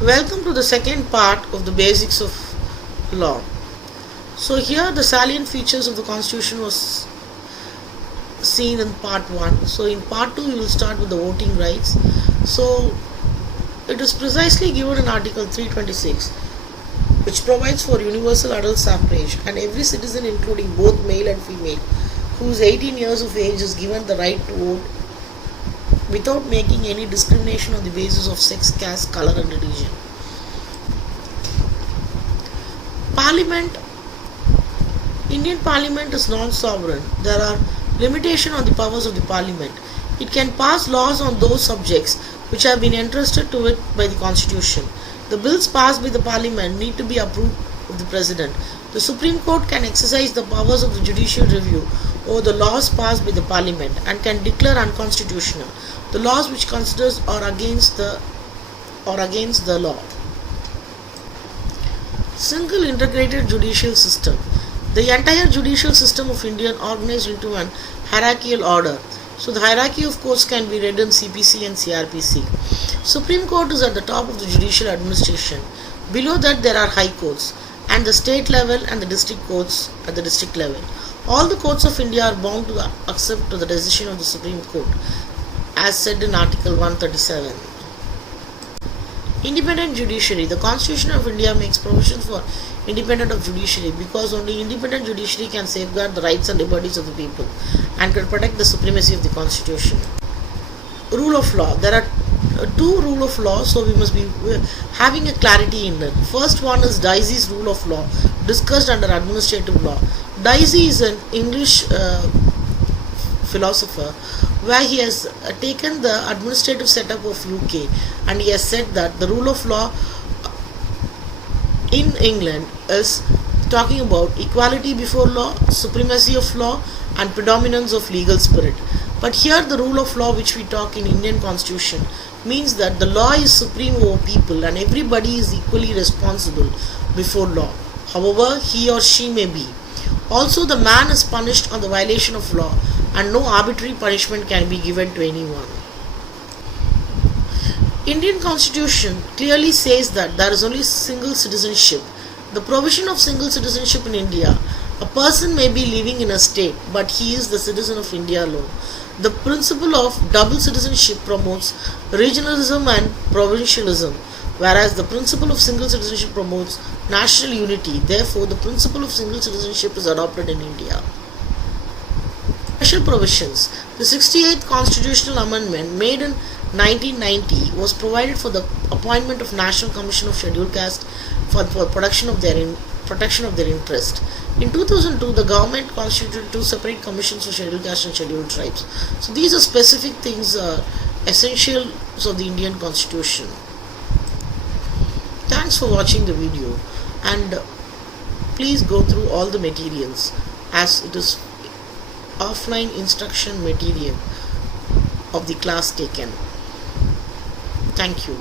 Welcome to the second part of the basics of law. So here the salient features of the constitution was seen in part 1. So in part 2 we will start with the voting rights. So it is precisely given in article 326 which provides for universal adult suffrage and every citizen including both male and female who is 18 years of age is given the right to vote without making any discrimination on the basis of sex, caste, color and religion. Parliament. Indian Parliament is non-sovereign. There are limitations on the powers of the Parliament. It can pass laws on those subjects which have been entrusted to it by the Constitution. The bills passed by the Parliament need to be approved of the President. The Supreme Court can exercise the powers of the judicial review over the laws passed by the Parliament and can declare unconstitutional the laws which considers or against the law. Single integrated judicial system. The entire judicial system of India is organized into an hierarchical order. So the hierarchy of courts can be read in CPC and CRPC. Supreme Court is at the top of the judicial administration. Below that there are high courts and the state level and the district courts at the district level. All the courts of India are bound to accept to the decision of the Supreme Court as said in Article 137. Independent judiciary. The Constitution of India makes provisions for independence of judiciary because only independent judiciary can safeguard the rights and liberties of the people and can protect the supremacy of the Constitution. Rule of law. There are two rule of law, so we must be having a clarity in it. First one is Dicey's rule of law discussed under administrative law. Dicey is an English philosopher where he has taken the administrative setup of UK and he has said that the rule of law in England is talking about equality before law, supremacy of law and predominance of legal spirit. But here the rule of law which we talk in Indian Constitution means that the law is supreme over people and everybody is equally responsible before law, however he or she may be. Also the man is punished on the violation of law and no arbitrary punishment can be given to anyone. Indian Constitution clearly says that there is only single citizenship. The provision of single citizenship in India, a person may be living in a state but he is the citizen of India alone. The principle of double citizenship promotes regionalism and provincialism, whereas the principle of single citizenship promotes national unity. Therefore, the principle of single citizenship is adopted in India. Special provisions. The 68th Constitutional Amendment made in 1990 was provided for the appointment of National Commission of Scheduled Caste for protection of their interest. In 2002, the government constituted two separate commissions for Scheduled Caste and Scheduled Tribes. So these are specific things essential of the Indian Constitution. Thanks for watching the video and please go through all the materials as it is offline instruction material of the class taken. Thank you.